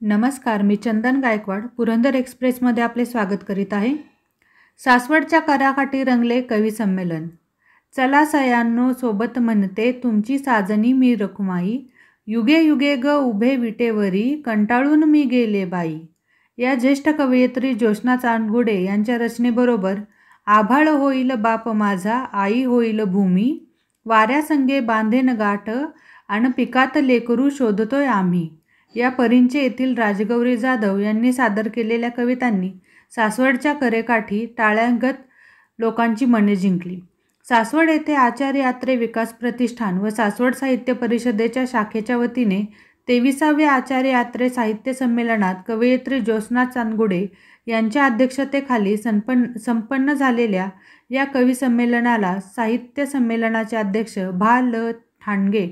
नमस्कार, मी चंदन गायकवाड पुरंदर एक्सप्रेसमध्ये आपले स्वागत करीत आहे। सासवडच्या कराकाठी रंगले कवी संमेलन। चला सयांनो सोबत म्हणते तुमची साजनी मी रखुमाई, युगे युगे ग उभे विटेवरी कंटाळून मी गेले बाई। या ज्येष्ठ कवयित्री ज्योत्स्ना चांदगुडे यांच्या रचनेबरोबर आभाळ होईल बाप माझा, आई होईल भूमी, वाऱ्यासंगे बांधेन गाठ अन पिकात लेकरू शोधतोय आम्ही, या परिंचे येथील राजगौरी जाधव यांनी सादर केलेल्या कवितांनी सासवडच्या करेकाठी टाळ्यांगत लोकांची मने जिंकली। सासवड येथे आचार्य आत्रे विकास प्रतिष्ठान व सासवड साहित्य परिषदेच्या शाखेच्या वतीने 23व्या आचार्य आत्रे साहित्य संमेलनात कवयित्री ज्योत्स्ना चांदगुडे यांच्या अध्यक्षतेखाली संपन्न झालेल्या या कवी संमेलनाला साहित्य संमेलनाचे अध्यक्ष भा. ल. ठाणगे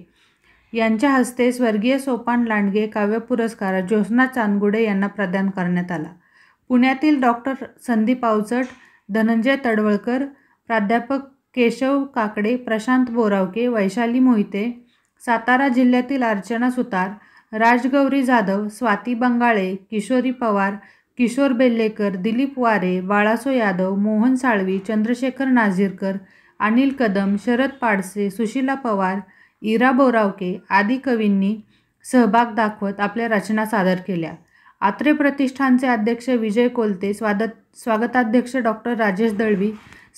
यांच्या हस्ते स्वर्गीय सोपान लांडगे काव्य पुरस्कार ज्योत्स्ना चांदगुडे यांना प्रदान करण्यात आला। पुण्यातील डॉक्टर संदीप अवचट, धनंजय तडवळकर, प्राध्यापक केशव काकडे, प्रशांत बोरावके, वैशाली मोहिते, सातारा जिल्ह्यातील अर्चना सुतार, राजगौरी जाधव, स्वाती बंगाळे, किशोरी पवार, किशोर बेल्लेकर, दिलीप वारे, बाळासो यादव, मोहन साळवी, चंद्रशेखर नाझीरकर, अनिल कदम, शरद पाडसे, सुशीला पवार, इरा बोरावके आदी कवींनी सहभाग दाखवत आपल्या रचना सादर केल्या। आत्रे प्रतिष्ठानचे अध्यक्ष विजय कोलते, स्वागताध्यक्ष डॉक्टर राजेश दळवी,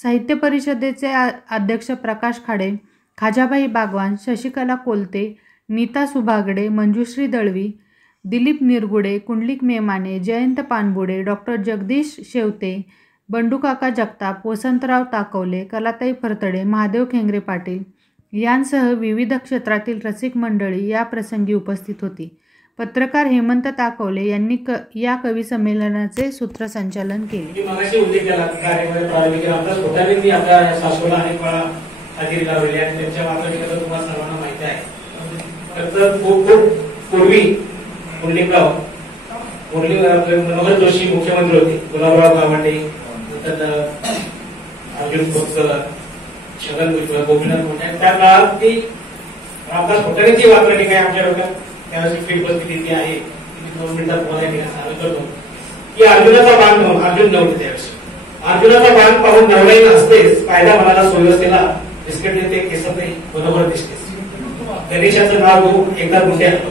साहित्य परिषदेचे अध्यक्ष प्रकाश खाडे, खाजाबाई बागवान, शशिकला कोलते, नीता सुभागडे, मंजुश्री दळवी, दिलीप निरगुडे, कुंडलिक मेमाने, जयंत पानबुडे, डॉक्टर जगदीश शेवते, बंडूकाका जगताप, वसंतराव ताकवले, कलाताई फरतडे, महादेव खेंगरे पाटील यांसह विविध क्षेत्रातील रसिक मंडळी या प्रसंगी उपस्थित होती। पत्रकार हेमंत ताकवले यांनी या कवी संमेलनाचे सूत्रसंचालन केले। मगाशी उल्लेख केला कार्यामध्ये प्रारंभिक आपल्या स्वतःनी आपल्या सासवडला अनेक वेळा हजेरी लावलेली आहे, त्यांच्या वाचनाबद्दल तुम्हाला सर्वांना माहिती आहे। तर खूप पूर्वी मनोहर जोशी मुख्यमंत्री होते, गुलाबराव गावंडे, अर्जुन खोतकर, छगन भुजबळ, गोपीनाथ मुंडे, त्या काळात ती रामदास फुटाणेची वाचनाने काय आमच्या डोक्यात त्यावेळेस फील्ड परिस्थिती आहे, 2 मिनिटात तुम्हाला सांगत करतो की अर्जुनाचा बाण म्हणून अर्जुन नव्हते त्यावेळेस, अर्जुनाचा बाण पाहून नवलाई असतेच, कायदा मनाला सुव्यवस्थेला बिस्किट ते केसत नाही बरोबर दिसतेच। गणेशाचं नाव घेऊन एकदा मुंडे हलव,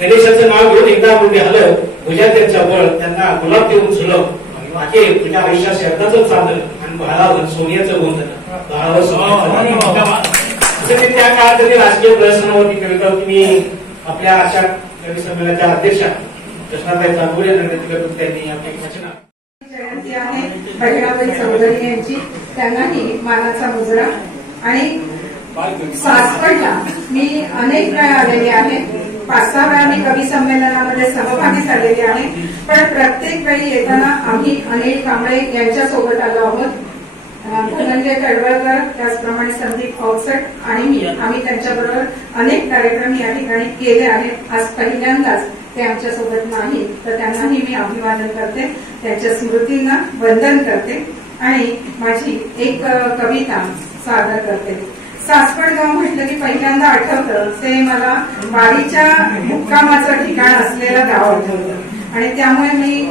गणेशाचं नाव घेऊन एकदा मुंडे हलव, भुजा त्यांच्या बळ त्यांना गुलाब देऊन झुलव, बाकी तुझ्या आयुष्यात शर्दाचं चांदलं आणि भालावर सोन्याचं गोंधळ त्या काळात राजकीय प्रदर्शनावरती कविता मी आपल्या अशा कवी संमेलनाच्या अध्यक्षा ज्योत्स्नाताई चांदगुडे त्यांनी आपली रचना जयंती आहे बहिणाबाई चौधरी यांची, त्यांनाही मानाचा मुजरा। आणि सासवडला मी अनेक वेळा आलेले आहे, 5-6 वेळा मी कवी संमेलनामध्ये सहभागी झालेले आहे, पण प्रत्येक वेळी येताना आम्ही अनिल कांबळे यांच्या सोबत आलो आहोत, धनंजय तडवळकर, त्याचप्रमाणे संदीप अवचट आणि आम्ही त्यांच्याबरोबर अनेक कार्यक्रम या ठिकाणी केले आहेत। आज पहिल्यांदाच ते आमच्या सोबत नाही, तर त्यांनाही मी अभिवादन करते, त्यांच्या स्मृतींना वंदन करते आणि माझी एक कविता सादर करते। सासवड गाव म्हटलं की पहिल्यांदा आठवतं ते मला वारीच्या मुक्कामाचं ठिकाण असलेलं गाव आठवतं आणि त्यामुळे मी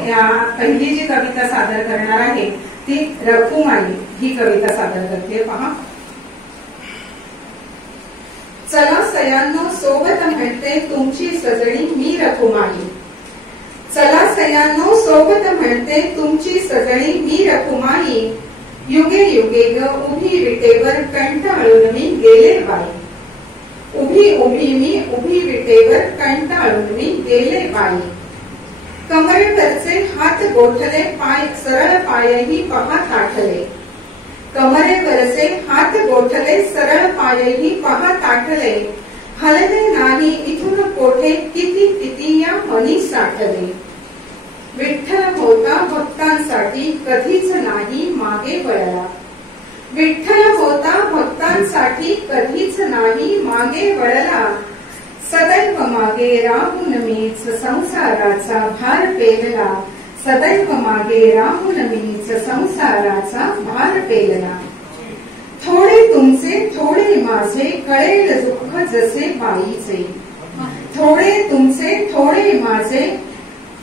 पहिली जी कविता सादर करणार आहे ती रखुमाई ही कविता सादर करते। पहा, चला सयांनो सोबत म्हणते तुमची सजणी मी रखुमाई, चला सयांनो सोबत म्हणते तुमची सजणी मी रखुमाई, युगे युगे ग उभी विटेवर कंटाळून मी गेले बाई, उभी विटेवर कंटाळून मी गेले बाई, कमरेवरचे हात गोठले पाय सरळ पायही पहा ताठले, कमरेवरचे हात गोठले सरळ पायही पहा ताठले, हलले नाही इथून कोठे किती किती या मनी साठले, विठ्ठल होता भक्तांसाठी कधीच नाही मागे वळला, विठ्ठल होता भक्तांसाठी कधीच नाही मागे वळला, सदैव मागे राहून मीच संसाराचा भार पेलला, सदैव मागे राहून मीच संसाराचा भार पेलला, थोडे तुमचे थोडे माझे कळेल दुःख जसे बाईचे, थोडे तुमचे थोडे माझे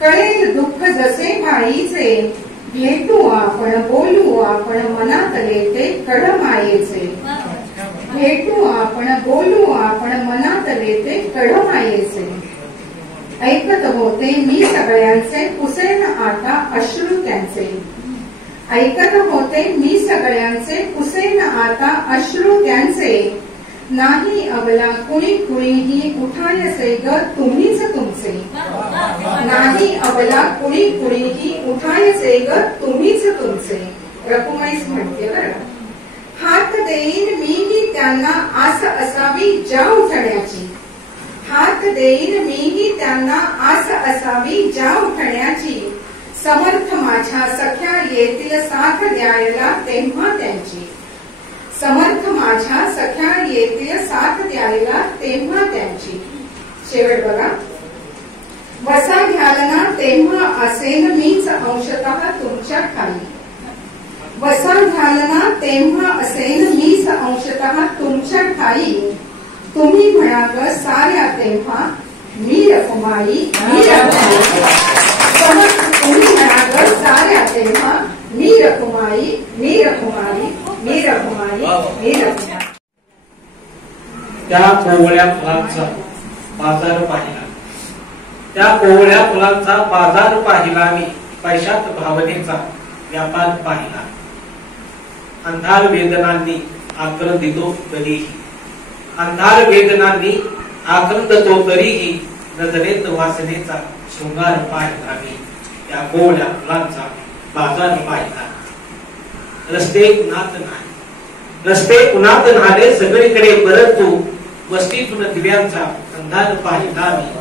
कळेल दुःख जसे माईचे, भेटू आपण बोलू आपण मनातले ते कढ मायेचे, भेटू आपण बोलू आपण मनातले ते कढ मायेचे. ऐकत होते मी सगळ्यांचे पुसेन आता अश्रू त्यांचे, ऐकत होते मी सगळ्यांचे पुसेन आता अश्रू त्यांचे. नाही अबला कुणी कुणीही उठायचे ग तुम्हीच तुमचे, नाही अबला कुणी कुणीही उठायचे ग तुम्हीच तुमचे. रकुमाईच म्हणते बरं. हात देईन मीही त्यांना आस असावी ज्या उठण्याची, हात देईन मीही त्यांना आस असावी ज्या उठण्याची. समर्थ माझ्या सख्या येतील साथ द्यायला तेव्हा त्यांची, समर्थ माझ्या सख्या येतील साथ द्यायला तेव्हा त्यांची. शेवट बघा. वसा घ्याल ना तेव्हा असेन मीच अंशतः तुमच्या ठाई, वसा घ्याल ना तेव्हा असेन मीच अंशतः तुमच्या ठाई. तुम्ही म्हणा ग साऱ्या तेव्हा मी रखुमाई, मी रखुमाई. तुम्ही म्हणा ग साऱ्या तेव्हा मी रखुमाई, मी रखुमाई, मी रखुमाई, मी रखुमाई. त्या कोवळ्या फुलांचा बाजार पाहिला, त्या कोवळ्या फुलांचा बाजार पाहिला मी, पैशात भावनेचा व्यापार पाहिला. अंधार वेदनांनी आक्रंद दिलो तरीही, अंधार वेदनांनी आक्रंद तो तरीही, नजरेत वासनेचा शृंगार पाहिला मी, त्या कोवळ्या फुलांचा बाजार पाहिला. रस्ते उन्हात नाही, रस्ते उन्हात न्हाले सगळीकडे, परंतु वस्तीतून दिव्यांचा अंधार पाहिला मी,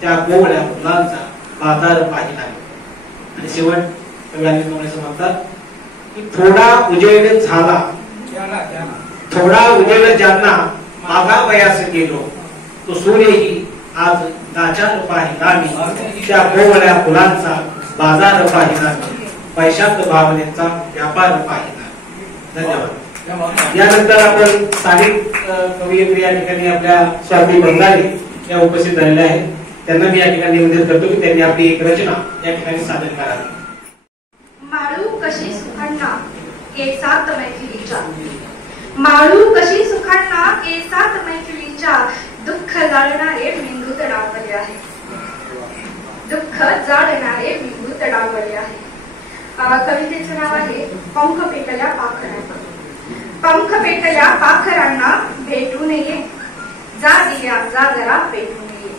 त्या कोवळ्या फुलांचा बाजार पाहिला. आणि शेवट कव्यांनी म्हणतात की थोडा उजेड झाला, थोडा उजेड ज्यांना मागावयास गेलो, तो सूर्यही आज नाचार पाहिला मी, त्या कोवळ्या फुलांचा बाजार पाहिला मी, पैशात भावनेचा व्यापार पाहिला. धन्यवाद. यानंतर आपण स्थानिक कवयित्री या ठिकाणी आपल्या स्वाती बंगाली या उपस्थित झालेल्या आहेत. त्यांना मी या ठिकाणी निवेदन करतो की त्यांनी आपली एक रचना या ठिकाणी सादर करावी. माळू कशी सुखांना केसात मैथिलीच्या, माळू कशी सुखांना केसात मैथिलीच्या. दुःख जाळणारे मेंदूत डावले आहे, दुःख जाळणारे मेंदूत डावले आहे. कवितेचं नाव आहे पंख पेटल्या पाखरांना. पंख पेटल्या पाखरांना भेटू नये, जा दिल्या जा जरा पेटू नये.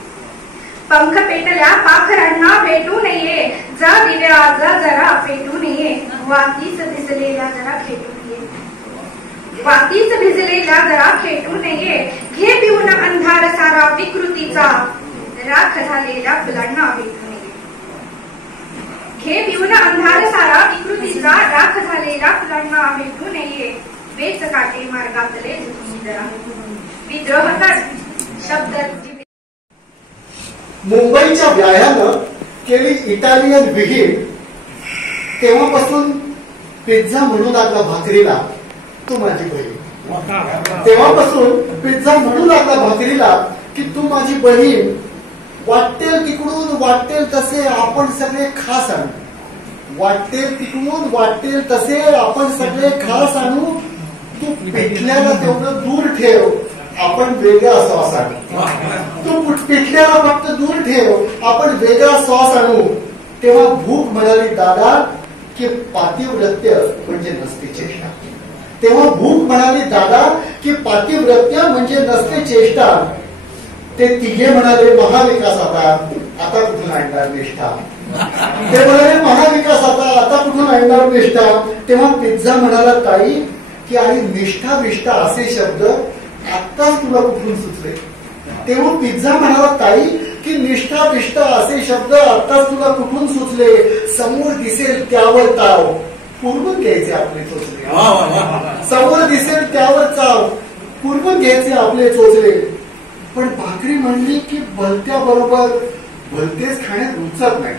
पंख पेटल्या पाखरांना भेटू नये, जा दिल्या जा जरा पेटू नये. वातीच भिजलेल्या जरा खेटू नये, वातीच भिजलेल्या जरा खेटू नये. घे पिऊन अंधार सारा विकृतीचा, राख झालेल्या फुलांना भेटू नये. घे पिऊन अंधार सारा विकृतीचा, राख झालेल्या फुलांना भेटू नये. वेच काटे मार्गातले झुकून जरा, विद्रोह कर शब्द. मुंबईच्या व्यायानं केली इटालियन विहीर, तेव्हापासून पिझ्झा म्हणू लागला भाकरीला तू माझी बहीण. तेव्हापासून पिझ्झा म्हणू लागला भाकरीला की तू माझी बहीण. वाटेल तिकडून वाटेल तसे आपण सगळे खास आणू, वाटेल तिकडून वाटेल तसे आपण सगळे खास आणू. तू पिठल्याला तेवढं दूर ठेव, आपण वेगळा श्वास आणू. तू पिठल्याला फक्त दूर ठेव, आपण वेगळा श्वास आणू. तेव्हा भूक म्हणाली दादा की पातिव्रत्य म्हणजे नसते चेष्टा. तेव्हा भूक म्हणाली दादा की पातिव्रत्य म्हणजे नसते चेष्टा. ते तिघे म्हणाले महाविकास आता कुठून आणणार निष्ठा. ते म्हणाले महाविकास आता कुठून आणणार निष्ठा. तेव्हा पिझ्झा म्हणाला ताई की आणि निष्ठा विष्ठा असे शब्द आत्ताच तुला कुठून सुचले. तेव्हा पिझ्झा म्हणाला ताई की निष्ठा विष्ठा असे शब्द आत्ताच तुला कुठून सुचले. समोर दिसेल त्यावर ताव पुरवून घ्यायचे आपले चोचले. समोर दिसेल त्यावर चाव पुरवून घ्यायचे आपले चोचले. पण भाकरी म्हणली की भलत्या बरोबर भलतेच खाण्यात रुचत नाही.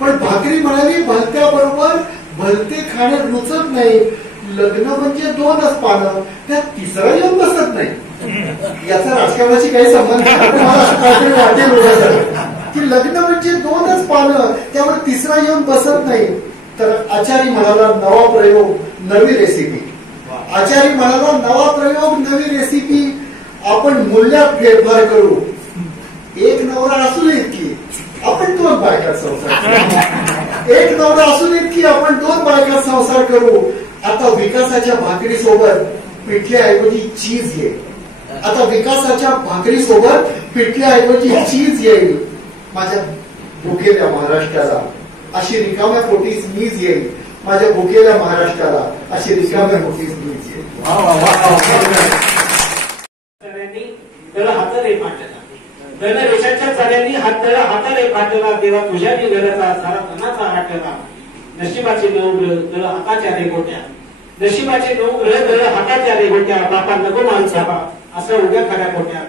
पण भाकरी म्हणाली भलत्या बरोबर भलते खाण्यात रुचत नाही. लग्न म्हणजे 2च पानं, त्यात तिसरा येऊन बसत नाही. याचा राजकारणाशी काही संबंध नाही, मला असं काहीतरी वाटेल. की लग्न म्हणजे 2च पानं, त्यावर तिसरा येऊन बसत नाही. तर आचारी म्हणाला नवा प्रयोग नवी रेसिपी. आचारी म्हणाला नवा प्रयोग नवी रेसिपी, आपण मूल्यात फेरफार करू. एक नवरा असू देत की आपण 2 बायका संसार करू. एक नवरा असू देत की आपण 2 बायका संसार करू. आता विकासाच्या भाकरी सोबत पिठल्याऐवजी चीज येईल. आता विकासाच्या भाकरी सोबत पिठल्याऐवजी चीज येईल. माझ्या भुकेल्या महाराष्ट्राला अशी रिकाम्या पोटीच मीच येईल. माझ्या भुकेल्या महाराष्ट्राला अशी रिकाम्या पोटीच मीच येईल. हाताने पाठला गणवेशाच्या चाऱ्यांनी हाताने पाठला. देवा तुझ्या घराचा सारा मनाचा हाटला. नशिबाचे 9 ग्रह तळ हाताच्या रेघोट्या. नशिबाचे 9 ग्रह तळ हाताच्या रेघोट्या. बापा नको माणसा असं उद्या खऱ्या खोट्या.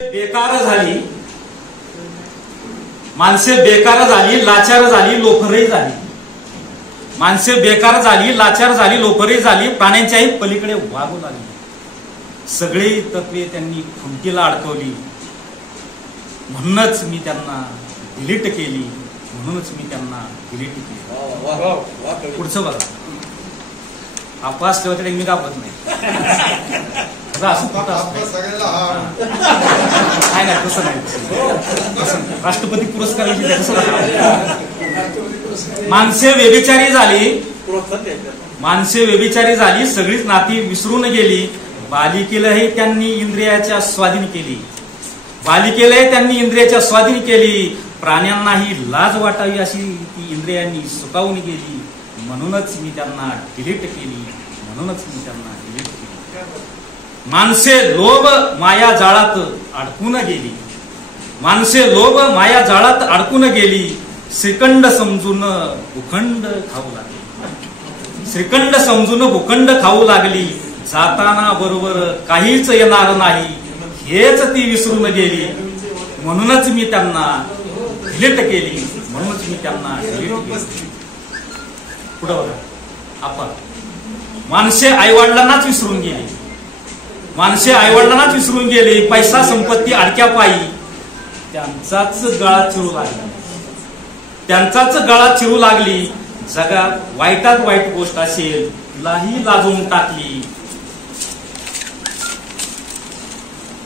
बेकार झाली माणसे, बेकार झाली, लाचार झाली, लोकरही झाली. माणसे बेकार झाली, लाचार झाली, लोकरही झाली, प्राण्यांच्याही पलीकडे वागू लागली. सगळी तत्वे त्यांनी खुंटीला अडकवली. म्हणूनच मी त्यांना डिलीट केली. म्हणूनच मी त्यांना डिलीट केली. पुढचं बघा. आपास ठेवते मी दाखवत नाही. असं खोटं नाही, तसं नाही. राष्ट्रपती पुरस्कार माणसे व्यभिचारी झाली, माणसे व्यभिचारी झाली, सगळीच नाती विसरून गेली. बालिकेलाही त्यांनी इंद्रियाच्या स्वाधीन केली. बालिकेलाही त्यांनी इंद्रियाच्या स्वाधीन केली. प्राण्यांनाही लाज वाटावी अशी ती इंद्रियांनी सुकावून गेली. म्हणूनच मी त्यांना डिलीट केली. म्हणूनच मी त्यांना डिलीट केली. माणसे लोभ माया जाळात अडकून गेली. माणसे लोभ माया जाळात अडकून गेली. श्रीखंड समजून भूखंड खाऊ लागली. श्रीखंड समजून भूखंड खाऊ लागली. जाताना बरोबर काहीच येणार नाही हेच ती विसरून गेली. म्हणूनच मी त्यांना डिलीट केली. म्हणूनच मी त्यांना डिलीट केली. पुढं बघा. आपण माणसे आईवडिलांनाच विसरून गेली. माणसे आईवडिलांनाच विसरून गेली. पैसा संपत्ती अडक्या पायी त्यांचाच गळा चिरू लागला. त्यांचाच गळा चिरू लागली. जगात वाईटात वाईट गोष्ट असेल तिलाही लाजून टाकली.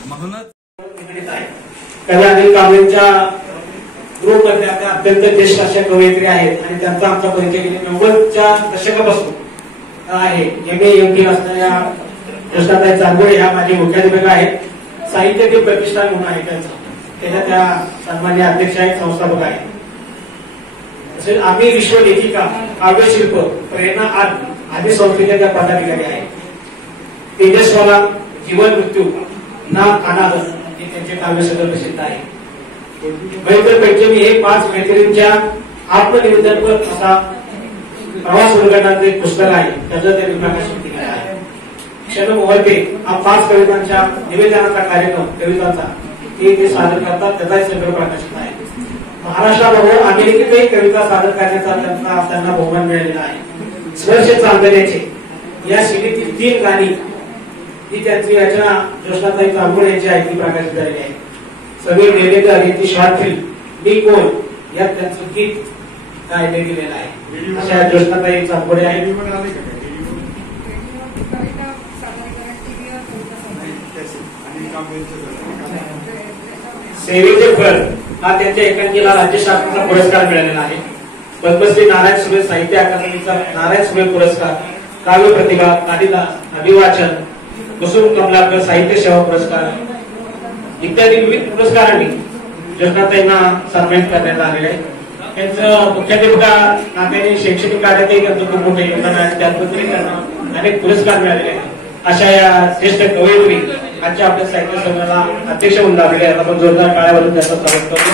म्हणूनच कवी अनिल कांबळेंच्या ग्रुपमध्ये आपल्या अत्यंत ज्येष्ठ अशा कवयित्री आहेत आणि त्यांचा आमचा परिचय गेले 90च्या दशकापासून आहे. MA MPhil असणाऱ्या कृष्णाताई चांगोळे ह्या माझे मुख्याध्यापिका आहेत. साहित्य प्रतिष्ठान म्हणून आहे त्यांचं, त्याच्या त्या सन्मान्य अध्यक्ष आहेत, संस्थापक आहेत. तसेच आम्ही विश्व लेखिका, काव्यशिल्प, प्रेरणा आदी संस्थेच्या त्या पदाधिकारी आहेत. तेजस्वाला जीवन मृत्यू ना अनादर हे त्यांचे काव्यसंग्रह प्रसिद्ध आहे. मैत्र पंचमी हे 5 मैत्रिणींच्या आत्मनिवेदनपर असा प्रवास उलगडणारे एक पुस्तक आहे. त्याचं ते प्रकाशित केलेलं आहे. क्षण मोहते हा 5 कवितांच्या निवेदनाचा कार्यक्रम कवितांचा ते सादर करतात. त्याचाही संग्रह प्रकाशित आहे. महाराष्ट्राबरोबर अमेरिकेतही कविता सादर करण्याचा त्यांना बहुमान मिळालेला आहे. स्पर्श चांदण्याचे या शैलीतील 3 गाणी ही त्यांची रचना ज्योत्स्नाताई चांगोळे यांची आहे, ती प्रकाशित झालेली आहे. समीर देवेकर यांची शॉर्ट फिल्म मी कोण यात त्यांचं गीत गायले गेलेलं आहे. अशा ज्योत्स्नाताई चांगोळे आहेत. सेवेचे फळ हा त्यांच्या एकांकिकेला राज्य शासनाचा पुरस्कार मिळालेला आहे. पद्मश्री नारायण सुरे साहित्य अकादमीचा नारायण सुरे पुरस्कार, काव्य प्रतिभा, कालिदास अभिवाचन, कुसुम कमलाकर साहित्य सेवा पुरस्कार इत्यादी विविध पुरस्कारांनी ज्योत्स्नाताईंना सन्मानित करण्यात आलेले आहे. त्यांचं मुख्याध्यापिका नात्याने शैक्षणिक कार्यातही त्यांचं खूप मोठे योगदान आहे. त्याबद्दल त्यांना अनेक पुरस्कार मिळालेले आहेत. अशा या ज्येष्ठ कवयित्री आजच्या आपल्या साहित्य संघाला अध्यक्ष म्हणून लागलेले आहेत. आपण जोरदार टाळ्यावरून त्यांचं स्वागत करतो.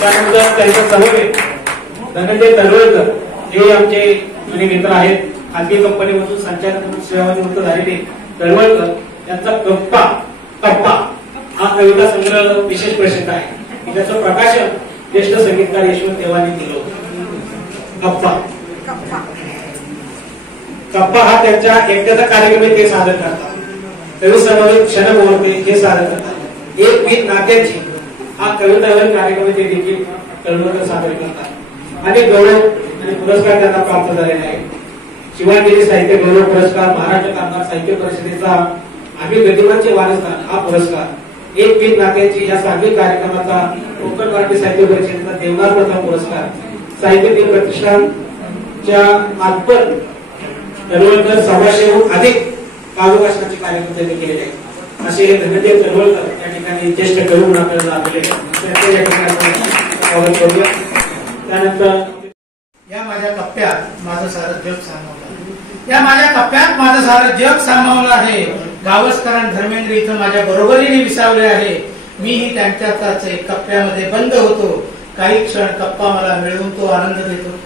त्यानंतर त्यांच्या समवेत धनंजय तळवळकर हे आमचे जुने मित्र आहेत. खाजगी कंपनीमधून संचालक म्हणून सेवानिवृत्त झालेले तळवळकर यांचा कप्पा हा कविता संग्रह विशेष प्रसिद्ध आहे. त्याचं प्रकाशन ज्येष्ठ संगीतकार यशवंत देवानी केलं होतं. कप्पा हा त्यांच्या एकट्याचा कार्यक्रम ते सादर करतात. कवी समवेत क्षण मुहूर्ते हे सादर करतात. एक गीत नात्याची हा कवितावन कार्यक्रम ते देखील तळवळकर सादर करतात. अनेक गौरव आणि पुरस्कार त्यांना प्राप्त झालेले आहेत. शिवाजी साहित्य गौरव पुरस्कार, महाराष्ट्र कामगार साहित्य परिषदेचा आम्ही गतिमानचे वारसदार हा पुरस्कार, एक पीक नात्याची या सार्वजनिक कार्यक्रमाचा कोकण मराठी साहित्य परिषदेचा देवनार प्रथम पुरस्कार, साहित्य दिन प्रतिष्ठानच्या मार्फत तळवळकर 100हून अधिक काव्यवाचनाचे कार्यक्रम त्यांनी केलेले आहेत. असे धनदेव तळवळकर या ठिकाणी ज्येष्ठ कवी म्हणून आपल्याला लाभलेले स्वागत करूया. त्यानंतर या माझ्या कप्प्यात माझं सारं जग सामावलं आहे. या माझ्या कप्प्यात माझं सारं जग सामावलं आहे. गावस्करांना धर्मेंद्र इथं माझ्या बरोबरीने विसावले आहे. मीही त्यांच्याच एक कप्प्यामध्ये बंद होतो. काही क्षण कप्पा मला मिळवून तो आनंद देतो.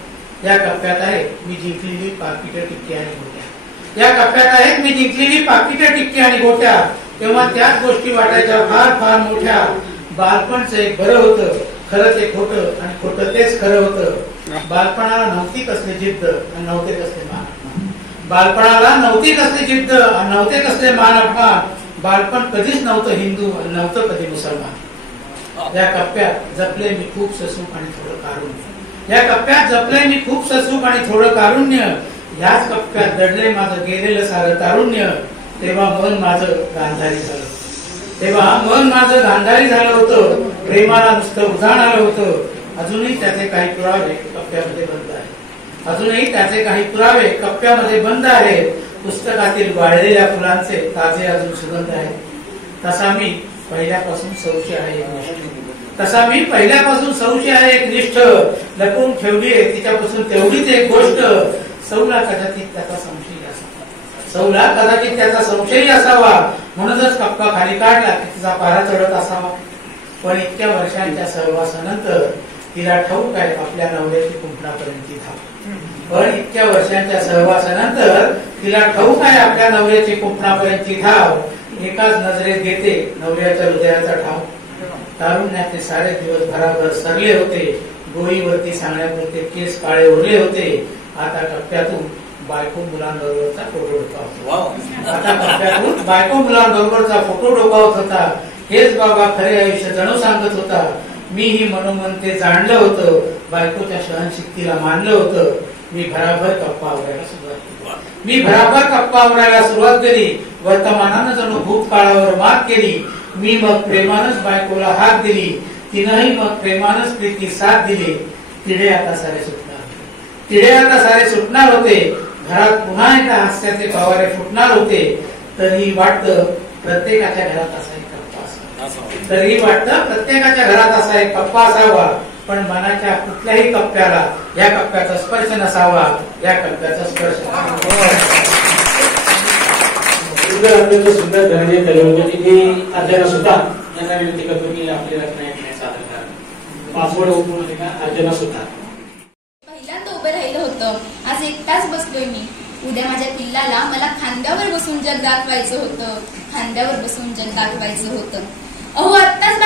या कप्प्यात आहे मी जिंकलेली पाकिटं, टिक्की आणि गोट्या. या कप्प्यात आहेत मी जिंकलेली पाकिटं, टिक्की आणि गोट्या. तेव्हा त्याच गोष्टी वाटायच्या फार फार मोठ्या. बालपणचं एक बरं होतं, खरं ते खोटं आणि खोटं तेच खरं होतं. बालपणाला नव्हती कसली जिद्द आणि नव्हते कसले मान. बालपणाला नव्हती कसली जिद्द आणि नव्हते कसले मान अपमान. बालपण कधीच नव्हतं हिंदू आणि नव्हतं कधी मुसलमान. या कप्प्यात जपले मी खूप ससूक आणि थोडं कारुण्य. या कप्प्यात जपले मी खूप ससूक आणि थोडं कारुण्य. याच कप्प्यात दडले माझं गेलेलं सारं तारुण्य. तेव्हा मन माझं गांधारी झालं. तेव्हा मन माझं गांधारी झालं होतं. प्रेमाला नुसतं उधाण आलं होतं. अजूनही त्याचे काही पुरावे कप्प्यामध्ये बंद आहेत. अजूनही त्याचे काही पुरावे कप्प्यामध्ये बंद आहेत. पुस्तकातील वाळलेल्या फुलांचे ताजे अजून सुगंध आहे. तसा मी पहिल्यापासून सौशी आहे एक निष्ठ. तसा मी पहिल्यापासून सौशी आहे एक निष्ठ. लपवून ठेवली आहे तिच्यापासून तेवढीच एक गोष्ट. सौला कदाचित त्याचा संशय असावा. सौला कदाचित त्याचा संशयही असावा. म्हणूनच कप्पा खाली काढला की तिचा पारा चढत असावा. पण इतक्या वर्षांच्या सहवासानंतर तिला ठाऊक आहे आपल्या नवऱ्याची कुंपणापर्यंतची धाव. पण इतक्या वर्षांच्या सहवासानंतर तिला ठाऊक आहे आपल्या नवऱ्याची कुंपणापर्यंतची धाव. एकाच नजरेत घेते नवऱ्याच्या हृदयाचा ठाव. तारुण्याचे सारे दिवस भराभर सरले होते. गोळीवरती सांगण्यापुरते केस काळे उरले होते. आता कप्प्यातून बायको मुलांबरोबरचा फोटो डोकावत होता. आता कप्प्यातून बायको मुलांबरोबरचा फोटो डोकावत होता. हेच बाबा खरे आयुष्य जणू सांगत होता. मीही मनोमन ते जाणलं होतं. बायकोच्या सहनशक्तीला मानलं होतं. मी भराभर कप्पा आवरायला सुरुवात केली. मी भराभर कप्पा आवरायला सुरुवात केली. वर्तमानानं जणू भूतकाळावर मात केली. मी मग प्रेमानच बायकोला हात दिली. तिनंही मग प्रेमानच प्रीती साथ दिली. तिडे आता सारे सुटणार. तिडे आता सारे सुटणार होते. घरात पुन्हा एकदा हास्याचे फवारे फुटणार होते. तरीही वाटतं प्रत्येकाच्या घरात असा एक कप्पा असावा. तरीही वाटतं प्रत्येकाच्या घरात असा एक कप्पा असावा. पण मनाच्या कुठल्याही कप्प्याला या कप्प्याचा स्पर्श नसावा. या कप्प्याचा स्पर्श अत्यंत सुंदर धनंजय तळवळकर जी अर्चना सुतार यांना विनंती करतो की आपली रचना सादर करा. पासवर्ड अर्चना सुतार. पहिल्यांदा उभं राहिलं होतं. आज एकटाच बसलोय मी. उद्या माझ्या पिल्लाला मला खांद्यावर बसून जग दाखवायचं होतं. खांद्यावर बसून जग दाखवायचं होतं. अहो आत्ताच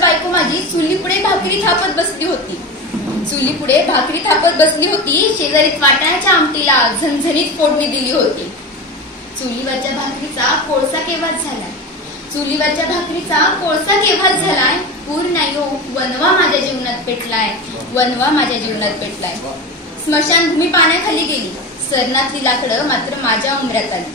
बायको माझी चुलीपुढे भाकरी थापत बसली होती. चुलीपुढे भाकरी थापत बसली होती. शेजारीत वाटाण्याच्या आमटीला झणझणीत फोडणी दिली होती. चुलीवरच्या भाकरीचा कोळसा केव्हाच झालाय. चुलीवरच्या भाकरीचा कोळसा केव्हाच झालाय. पूर नाही हो, वनवा माझ्या जीवनात पेटलाय. वनवा माझ्या जीवनात पेटलाय. स्मशानभूमी पाण्याखाली गेली. सरनातली लाकडं मात्र माझ्या उंबऱ्यात आली.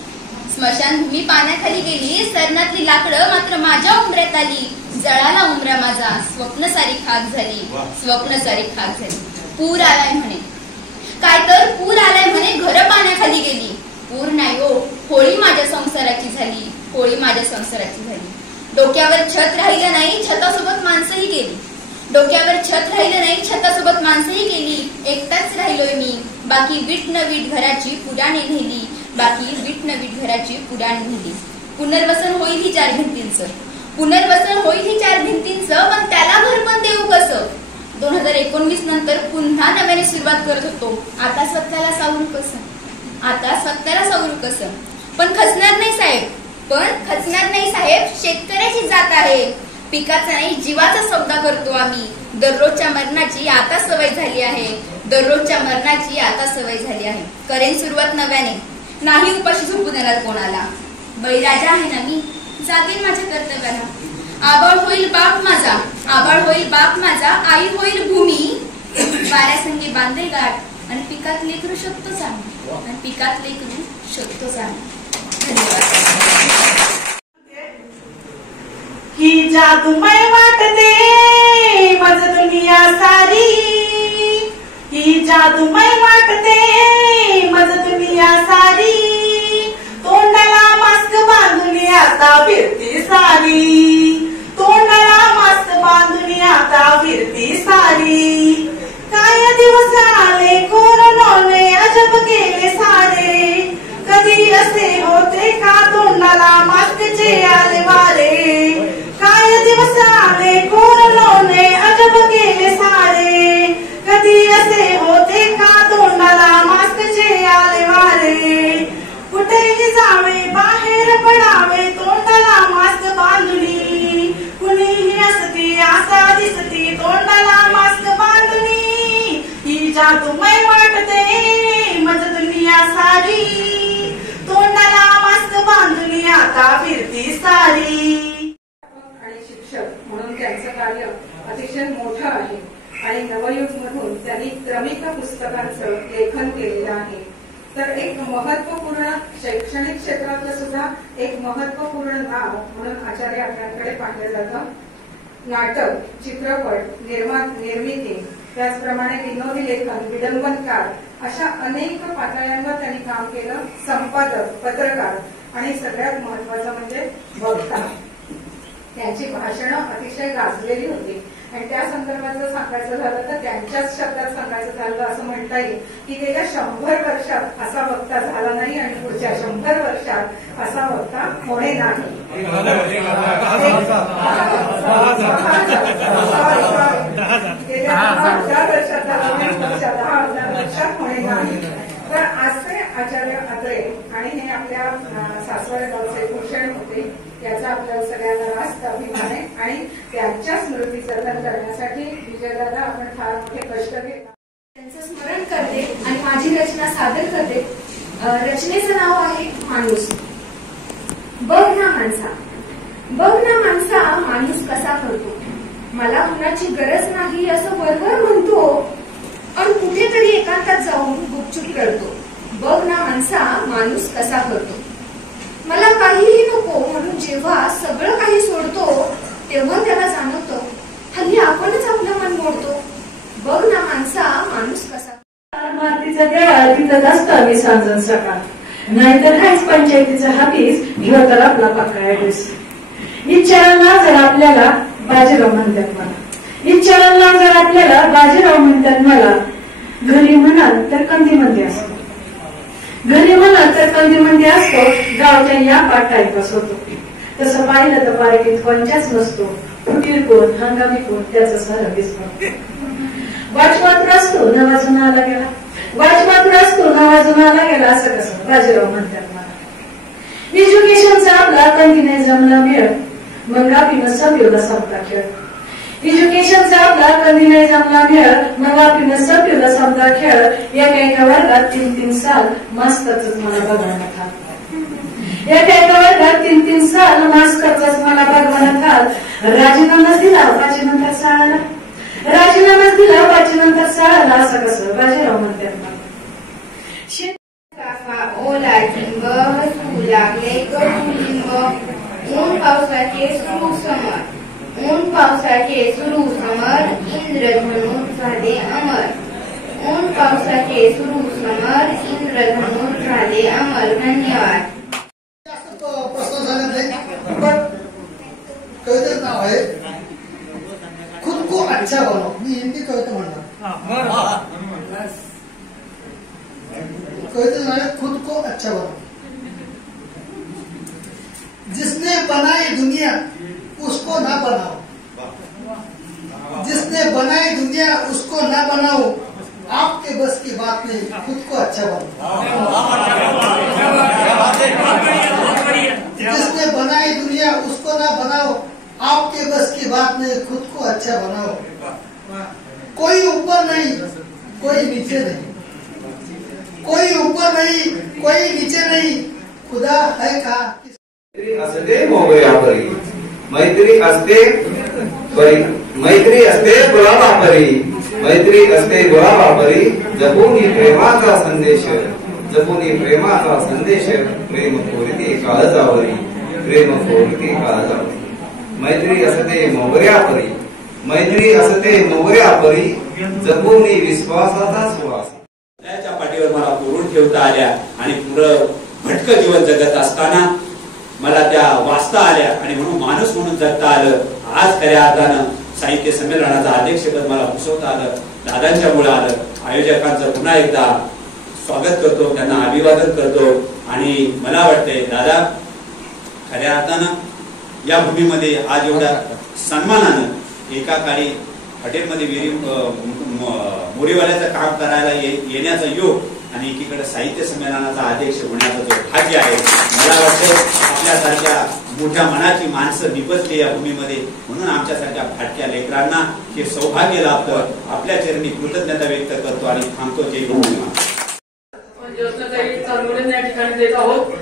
स्मशानभूमी पाण्याखाली गेली. सरनातली लाकडं मात्र माझ्या उंबऱ्यात आली. जळाला उंबरा माझा. स्वप्न सारी खाक झाली. स्वप्न सारी खाक झाली. पूर आलाय म्हणे. काय तर पूर आलाय म्हणे. घरं पाण्याखाली गेली. पूर नाही हो, होळी माझ्या संसाराची झाली. होळी माझ्या संसाराची झाली. डोक्यावर छत राहिलं नाही. छतासोबत माणसंही गेली. डोक्यावर छत राहिलं नाही. छतासोबत माणसंही गेली. एकटाच राहिलोय मी. बाकी वीट न वीट घराची पुराणे नेली. बाकी वीट न वीट घराची पुराणे नेली. पुनर्वसन होईल ही 4 भिंतींचं. पुनर्वसन होईल ही 4 भिंतींचं. पण त्याला घर पण देऊ कसं. 2019 नंतर पुन्हा नव्याने सुरुवात करत होतो. आता स्वतःला सावरू कसं. आता स्वतःला सावरू कसं. पण खचणार नाही साहेब. पण खचणार नाही साहेब. शेतकऱ्याची जात आहे. पिकाचा नाही जीवाचा सौदा करतो आम्ही. दररोजच्या मरणाची आता सवय झाली आहे. दररोजच्या मरणाची आता सवय झाली आहे. करेन सुरुवात नव्याने. नाही उपाशी झोपू देणार कोणाला. बळीराजा आहे ना मी. जागेन माझ्या कर्तव्याला. आबाळ होईल बाप माझा, आबाळ होईल बाप माझा, आई होईल भूमी, वाऱ्यासंगी बांधे गाठ आणि पिकात लेकरू शकतोच आम्ही, आणि पिकात लेकरू शकतोच आम्ही. धन्यवाद. ही जादूमय वाटते मज दुनिया सारी, ही जादूमय वाटते मज दुनिया सारी, तोंडाला मास्क बांधून आता फिरती सारी, तोंडाला मास्क बांधून आता फिरती सारी. काय दिवस आले कोरोनाने अजब केले सारे, कधी असे होते का तोंडाला मास्कचे आले वारे. काय दिवस आले कोरोनाने अजब केले सारे, कधी असे होते का तोंडाला मास्कचे आले वारे. कुठेही जावे बाहेर पडावे तोंडाला मास्क बांधुनी, कुणीही असती असा दिसती तोंडाला मास्क बांधुनी. ही जादूमय वाटते मज दुनिया सारी, तोंडाला मास्क बांधुनी आता फिरती सारी. आणि शिक्षक म्हणून त्यांचं कार्य अतिशय मोठं आहे आणि नवयुग मधून त्यांनी क्रमिक पुस्तकांचं लेखन केलेलं आहे. तर एक महत्वपूर्ण शैक्षणिक क्षेत्रातलं सुद्धा एक महत्वपूर्ण नाव म्हणून आचार्य अत्र्यांकडे पाहिलं जातं. नाटक, चित्रपट, निर्मिती, त्याचप्रमाणे विनोदी लेखन, विडंबनकार अशा अनेक पातळ्यांवर त्यांनी काम केलं. संपादक, पत्रकार आणि सगळ्यात महत्वाचं म्हणजे वक्ता. त्यांची भाषणं अतिशय गाजलेली होती आणि त्या संदर्भात जर सांगायचं झालं तर त्यांच्याच शब्दात सांगायचं झालं असं म्हणता येईल की गेल्या 100 वर्षात असा वक्ता झाला नाही आणि पुढच्या 100 वर्षात असा वक्ता होणे नाही. गेल्या 10,000 वर्षात झाला नाही, 10,000 वर्षात होणे नाही. तर असे आचार्य अत्रे आणि हे आपल्या सासवड गावचे भूषण होते, याचा आपल्याला सगळ्यांना रास्त अभिमान आहे. आणि त्यांच्या स्मृती जतन करण्यासाठी विजयदादा आपण फार मोठे कष्ट घेतला. त्यांचं स्मरण करते आणि माझी रचना सादर करते. रचनेचं नाव आहे माणूस. बघ ना माणसा, बघ ना माणसा, माणूस कसा करतो. मला कुणाची गरज नाही असं वरवर म्हणतो आणि कुठेतरी एकांतात जाऊन गुपचूप करतो. बघ ना माणसा, माणूस कसा करतो. मला काहीही नको म्हणून जेव्हा सगळं काही सोडतो तेव्हा त्याला जाणवतं हल्ली आपणच आपलं मन मोडतो. बघ ना माणसा, माणूस कसा. मातीचा देळा तिथं असतो आम्ही सांजन सकाळ, नाहीतर काहीच पंचायतीचा हापीस घेऊ तर आपला पक्का ऍड्रेस. इच्छांना जर आपल्याला बाजीराव म्हणतात मला, इच्छांना जर आपल्याला बाजीराव म्हणतात मला. घरी म्हणाल तर कंदीमध्ये असतो, घरी म्हणाल तर कंदीमध्ये असतो. गावच्या या पाठ टाईपच होतो. तसं पाहिलं तर पार्टीत कोणच्याच नसतो. फुटीर कोण, हंगामी कोण, त्याचं सारं दिसतो. वाचमात्र असतो न वाजून आला गेला, वाचमात्र असतो न वाजून आला गेला असं कसं बाजीराव म्हणतात मला. एज्युकेशनचा आपला कंदी नाही जमला मेळ, मग गापीनं संपवला संपला खेळ. एज्युकेशनचा आपला कधी नाही जमला खेळ, मग आपण संपवला समजा खेळ. एका वर्गात 3-3 साल मास्तरच मला बघवण्यात आलं. एका वर्गात 3-3 साल मास्तरच मला बघवण्यात आलं. राजीनामाच दिला वाचीनंतर शाळाला, राजीनामाच दिला वाचीनंतर शाळाला असं कसं बाजीराव म्हणतात मला. ओला चिंब हसू लागले कडुलिंब, ऊन पावसाचे सुरू समर, ऊन पावसाचे सुरू समर, इंद्रधनु झाले अमर. ऊन पावसाचे सुरू समर, इंद्रधनु झाले अमर. धन्यवाद. प्रश्न झाले नाही पण कवितेचं नाव आहे खुद को अच्छा बनाओ. मी हिंदी कविता म्हणणार. कवितेचं नाव आहे खुद को अच्छा बनाओ. जिसने बनाई दुनिया उसको ना बनाओ, जिसने बनाई दुनिया उसको ना बनाओ, आपके बस की बात नहीं, खुद को अच्छा बनाओ. जिसने बनाई दुनिया उसको ना बनाओ, आपके बस की बात नहीं, खुद को अच्छा बनाओ. कोई ऊपर नहीं कोई नीचे नहीं, कोई ऊपर नहीं कोई नीचे नहीं, खुदा है का. असं ते मोगरे आपली मैत्री असते गुलाबापरी, मैत्री असते गुलाबापरी, जपूनी प्रेमाचा संदेश, जपूनी प्रेमाचा संदेश, प्रेम कोरती काळजावरी, प्रेम कोरती काळजावरी. मैत्री असते मोगऱ्यापरी, मैत्री असते मोगऱ्यापरी, जपूनी विश्वासाचा सुवास. त्याच्या पाठीवर मला कोरून ठेवता आल्या आणि पुढं भटकं जीवन जगत असताना मला त्या वाचता आल्या आणि म्हणून माणूस म्हणून जगता आलं. आज खऱ्या अर्थानं साहित्य संमेलनाचं अध्यक्षपद मला घुसवता आलं, दादांच्या मुळे आलं. आयोजकांचं पुन्हा एकदा स्वागत करतो, त्यांना अभिवादन करतो आणि मला वाटतंय दादा खऱ्या अर्थानं या भूमीमध्ये आज एवढ्या सन्मानानं एका काळी हॉटेलमध्ये मोरीवाल्याचं काम करायला येण्याचा योग आणि एकीकडे साहित्य संमेलनाचा अध्यक्ष होण्याचा जो भाग्य आहे, मला वाटतं आपल्यासारख्या मोठ्या मनाची माणसं निपजली या भूमीमध्ये, म्हणून आमच्यासारख्या फाटक्या लेकरांना हे सौभाग्य लाभतं. आपल्या चरणी कृतज्ञता व्यक्त करतो आणि थांबतो. जय भूमी. चांदोडे या ठिकाणी देत आहोत.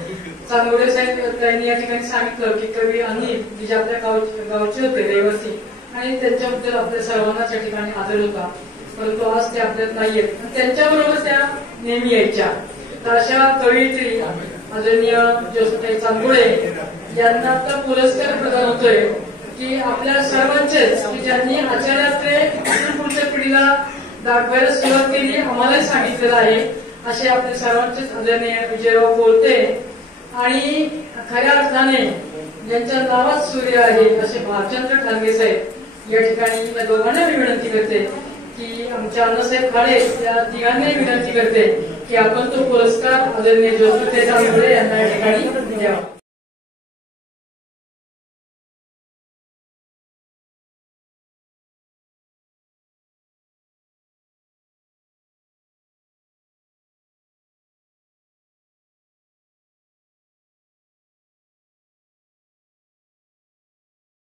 चांदोडे साहेब त्यांनी या ठिकाणी सांगितलं की कवी अनिल जे आपल्या गावचे होते रहिवासी आणि त्यांच्याबद्दल आपल्या सर्वांनाच या ठिकाणी आदर होता, परंतु आज ते आपल्यात नाहीयेत. त्यांच्याबरोबर त्या नेहमी यायच्या. तर अशा कवयित्री आदरणीय जोसेताई चांदोडे यांना आता पुरस्कार प्रदान होतोय की आपल्या सर्वांचेच की ज्यांनी आचार्याचे पुढच्या पिढीला दाखवायला सुरुवात केली, आम्हालाही सांगितलेलं आहे. असे आपल्या सर्वांचेच आदरणीय विजयराव बोलते आणि खऱ्या अर्थाने ज्यांच्या नावात सूर्य आहे असे भालचंद्र ठांगे साहेब या ठिकाणी या दोघांना मी विनंती करते की आमच्या अण्णासाहेब खाडे या तिघांनाही विनंती करते की आपण तो पुरस्कार आदरणीय जोसेताई चांदोडे यांना या ठिकाणी द्यावा.